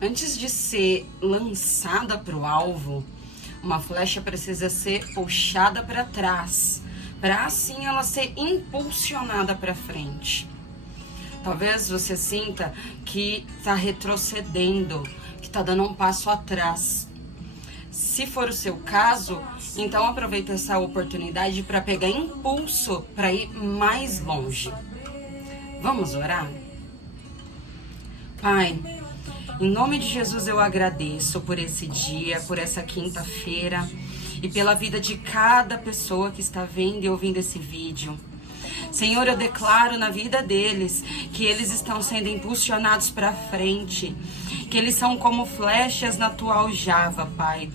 Antes de ser lançada para o alvo, uma flecha precisa ser puxada para trás, para assim ela ser impulsionada para frente. Talvez você sinta que está retrocedendo, que está dando um passo atrás. Se for o seu caso, então aproveita essa oportunidade para pegar impulso para ir mais longe. Vamos orar? Pai, em nome de Jesus eu agradeço por esse dia, por essa quinta-feira e pela vida de cada pessoa que está vendo e ouvindo esse vídeo. Senhor, eu declaro na vida deles que eles estão sendo impulsionados para frente, que eles são como flechas na tua aljava, Pai.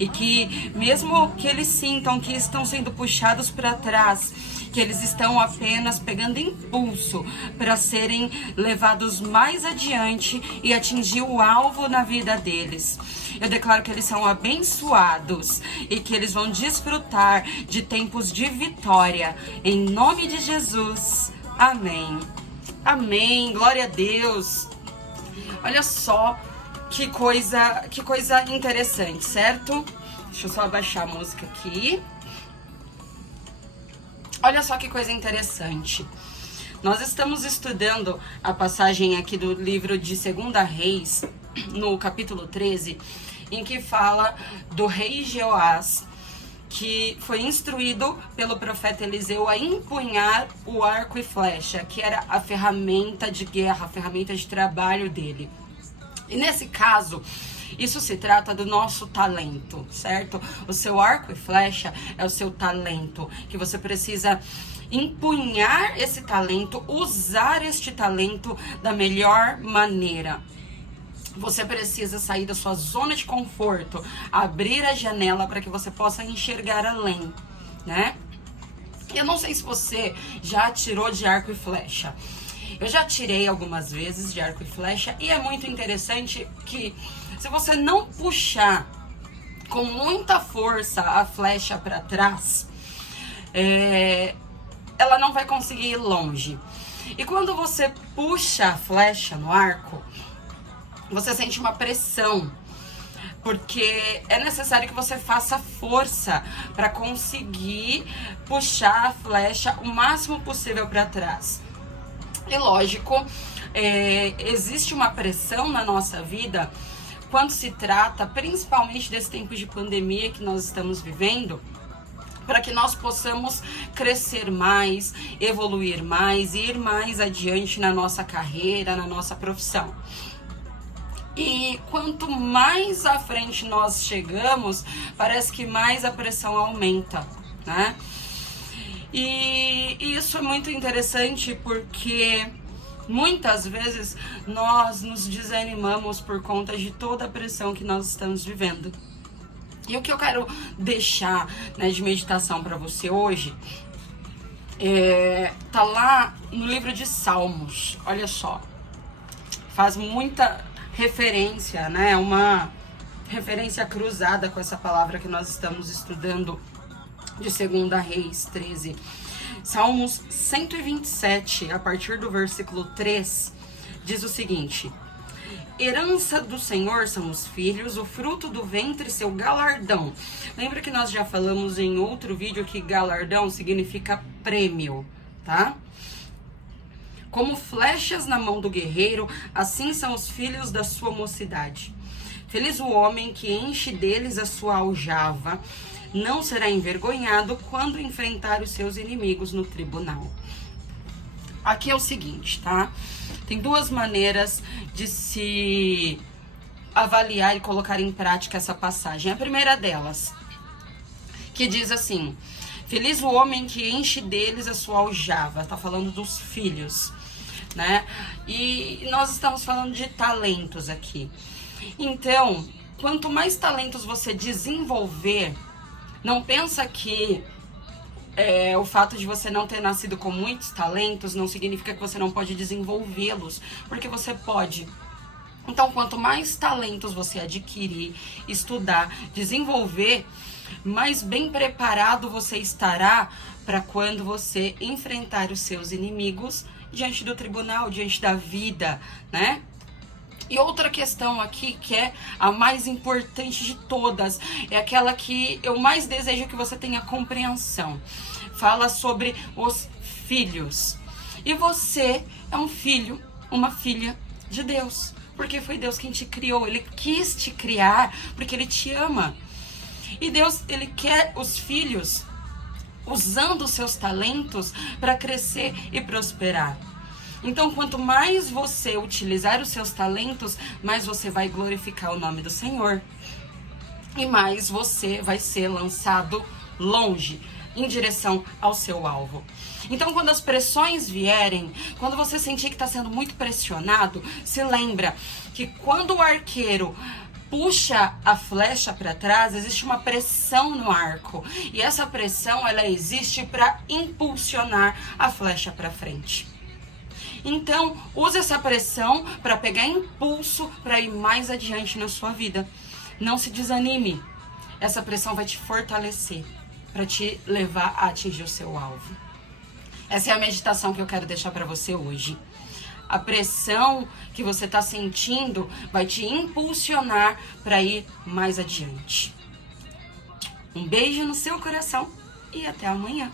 E que mesmo que eles sintam que estão sendo puxados para trás, que eles estão apenas pegando impulso para serem levados mais adiante e atingir o alvo na vida deles. Eu declaro que eles são abençoados e que eles vão desfrutar de tempos de vitória. Em nome de Jesus. Amém. Amém. Glória a Deus. Olha só que coisa interessante, certo? Deixa eu só abaixar a música aqui. Olha só que coisa interessante. Nós estamos estudando a passagem aqui do livro de 2 Reis, no capítulo 13, em que fala do rei Jeoás, que foi instruído pelo profeta Eliseu a empunhar o arco e flecha, que era a ferramenta de guerra, a ferramenta de trabalho dele. E nesse caso, isso se trata do nosso talento, certo? O seu arco e flecha é o seu talento, que você precisa empunhar esse talento, usar este talento da melhor maneira. Você precisa sair da sua zona de conforto, abrir a janela para que você possa enxergar além, né? Eu não sei se você já atirou de arco e flecha. Eu já tirei algumas vezes de arco e flecha e é muito interessante que se você não puxar com muita força a flecha para trás, ela não vai conseguir ir longe. E quando você puxa a flecha no arco, você sente uma pressão, porque é necessário que você faça força para conseguir puxar a flecha o máximo possível para trás. E lógico, existe uma pressão na nossa vida quando se trata, principalmente desse tempo de pandemia que nós estamos vivendo, para que nós possamos crescer mais, evoluir mais e ir mais adiante na nossa carreira, na nossa profissão. E quanto mais à frente nós chegamos, parece que mais a pressão aumenta, né? E isso é muito interessante porque muitas vezes nós nos desanimamos por conta de toda a pressão que nós estamos vivendo. E o que eu quero deixar, né, de meditação para você hoje tá lá no livro de Salmos. Olha só, faz muita referência, né? Uma referência cruzada com essa palavra que nós estamos estudando de 2 Reis 13. Salmos 127, a partir do versículo 3, diz o seguinte: herança do Senhor são os filhos, o fruto do ventre seu galardão. Lembra que nós já falamos em outro vídeo que galardão significa prêmio, tá? Como flechas na mão do guerreiro, assim são os filhos da sua mocidade. Feliz o homem que enche deles a sua aljava, não será envergonhado quando enfrentar os seus inimigos no tribunal. Aqui é o seguinte, tá? Tem duas maneiras de se avaliar e colocar em prática essa passagem. A primeira delas, que diz assim: feliz o homem que enche deles a sua aljava. Tá falando dos filhos, né? E nós estamos falando de talentos aqui. Então, quanto mais talentos você desenvolver, não pensa que o fato de você não ter nascido com muitos talentos não significa que você não pode desenvolvê-los, porque você pode. Então, quanto mais talentos você adquirir, estudar, desenvolver, mais bem preparado você estará para quando você enfrentar os seus inimigos diante do tribunal, diante da vida, né? E outra questão aqui, que é a mais importante de todas, é aquela que eu mais desejo que você tenha compreensão. Fala sobre os filhos. E você é um filho, uma filha de Deus. Porque foi Deus quem te criou. Ele quis te criar porque Ele te ama. E Deus, Ele quer os filhos usando os seus talentos para crescer e prosperar. Então, quanto mais você utilizar os seus talentos, mais você vai glorificar o nome do Senhor. E mais você vai ser lançado longe, em direção ao seu alvo. Então, quando as pressões vierem, quando você sentir que está sendo muito pressionado, se lembra que quando o arqueiro puxa a flecha para trás, existe uma pressão no arco. E essa pressão, ela existe para impulsionar a flecha para frente. Então, use essa pressão para pegar impulso para ir mais adiante na sua vida. Não se desanime. Essa pressão vai te fortalecer para te levar a atingir o seu alvo. Essa é a meditação que eu quero deixar para você hoje. A pressão que você está sentindo vai te impulsionar para ir mais adiante. Um beijo no seu coração e até amanhã.